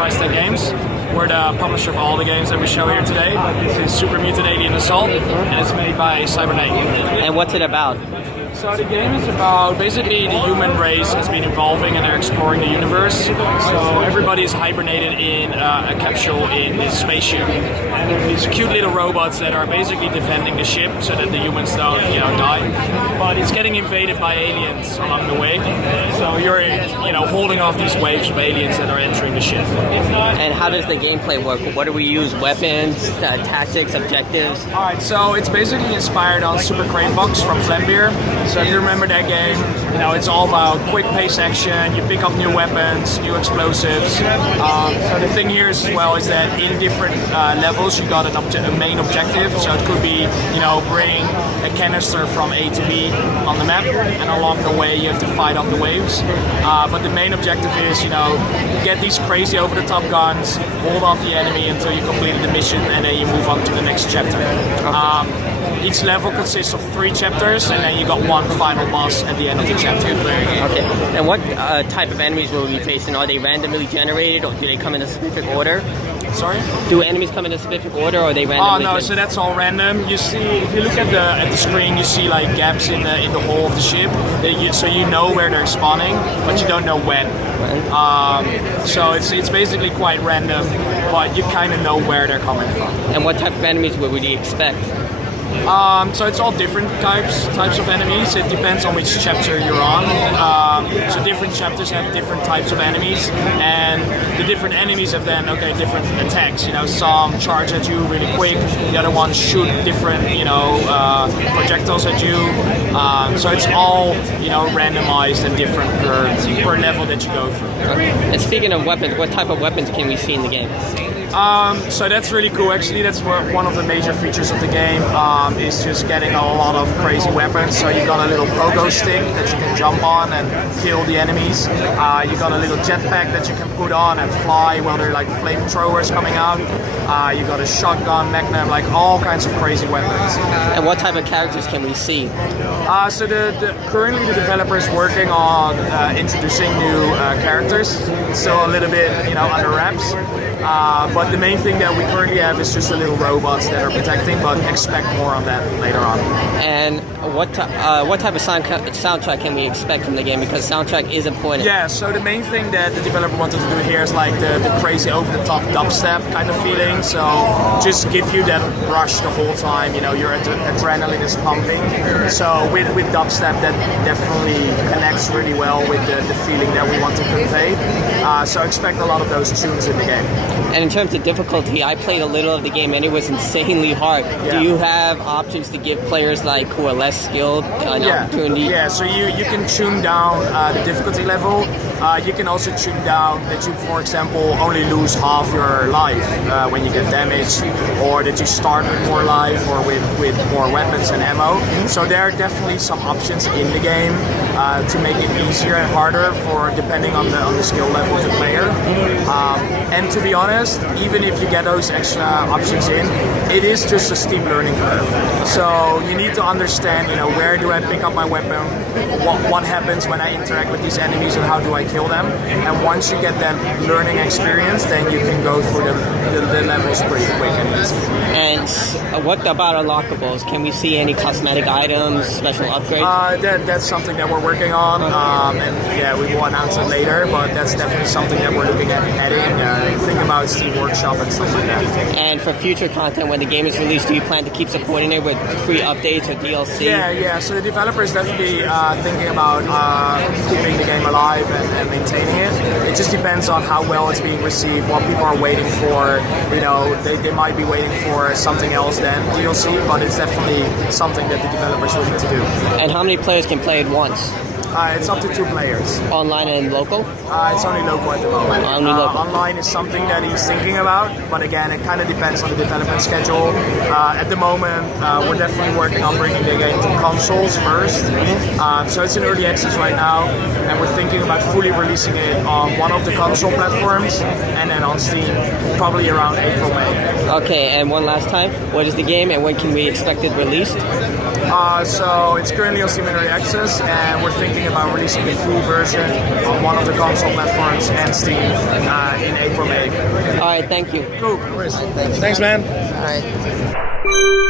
Price Tag Games. We're the publisher of all the games that we show here today. This is Super Mutant Alien Assault, and it's made by Cybernate. And what's it about? So the game is about basically the human race has been evolving and they're exploring the universe. So everybody is hibernated in a capsule in this spaceship. And there are these cute little robots that are basically defending the ship so that the humans don't, die. But it's getting invaded by aliens along the way. So you're, holding off these waves of aliens that are entering the ship. And how does the gameplay work? What do we use? Weapons, tactics, objectives? Alright, so it's basically inspired on Super Crane Box from Flambeer. So if you remember that game, it's all about quick pace action, you pick up new weapons, new explosives. So the thing here as well is that in different levels you got a main objective. So it could be, bring a canister from A to B on the map, and along the way you have to fight off the waves. But the main objective is, get these crazy over-the-top guns, hold off the enemy until you completed the mission, and then you move on to the next chapter. Each level consists of 3 chapters, and then you got one final boss at the end of the chapter. Okay. And what type of enemies will we be facing? Are they randomly generated, or do they come in a specific order? Sorry? Do enemies come in a specific order, or are they randomly? Oh no, so that's all random. You see, if you look at the screen, you see like gaps in the hull of the ship. So you know where they're spawning, but you don't know when. So it's basically quite random, but you kind of know where they're coming from. And what type of enemies would we expect? So it's all different types of enemies. It depends on which chapter you're on. So different chapters have different types of enemies, and the different enemies have then different attacks. Some charge at you really quick. The other ones shoot different projectiles at you. So it's all randomized and different per level that you go through. And speaking of weapons, what type of weapons can we see in the game? So that's really cool. Actually, that's one of the major features of the game. Is just getting a lot of crazy weapons. So you got a little pogo stick that you can jump on and kill the enemies. You got a little jetpack that you can put on and fly while they're like flamethrowers coming out. You got a shotgun, magnum, like all kinds of crazy weapons. And what type of characters can we see? So currently the developer is working on introducing new characters. It's still a little bit under wraps. But the main thing that we currently have is just the little robots that are protecting, but expect more on that later on. And what type of soundtrack can we expect from the game? Because soundtrack is important. Yeah, so the main thing that the developer wanted to do here is like the crazy over-the-top dubstep kind of feeling. So just give you that rush the whole time, your adrenaline is pumping. So with dubstep, that definitely connects really well with the feeling that we want to convey. So expect a lot of those tunes in the game. And in terms of difficulty, I played a little of the game and it was insanely hard. Yeah. Do you have options to give players who are less skilled an opportunity? Yeah, so you can tune down the difficulty level. You can also tune down that you, for example, only lose half your life when you get damaged, or that you start with more life or with more weapons and ammo. So there are definitely some options in the game to make it easier and harder depending on the skill level of the player. And to be honest, even if you get those extra options in, it is just a steep learning curve. So you need to understand, where do I pick up my weapon, what happens when I interact with these enemies, and how do I kill them. And once you get that learning experience, then you can go through the levels pretty quick and easy. And what about unlockables? Can we see any cosmetic items, special upgrades? That's something that we're working on, and yeah, we will announce it later, but that's definitely something that we're looking at adding. Think about Steam Workshop and stuff like that. And for future content, when the game is released, do you plan to keep supporting it with free updates or DLC? Yeah. So the developer is definitely thinking about keeping the game alive and maintaining it. It just depends on how well it's being received, what people are waiting for. They might be waiting for something else than DLC, but it's definitely something that the developer is looking to do. And how many players can play it once? It's up to 2 players. Online and local? It's only local at the moment. Only local. Online is something that he's thinking about, but again, it kind of depends on the development schedule. At the moment, we're definitely working on bringing the game to consoles first. So it's in early access right now, and we're thinking about fully releasing it on one of the console platforms, and then on Steam, probably around April, May. Okay, and one last time, what is the game, and when can we expect it released? So it's currently on Steam Early Access, and we're thinking about releasing the full version on one of the console platforms and Steam in April, May. All right, thank you. Cool. All right, thanks. Thanks, man. All right.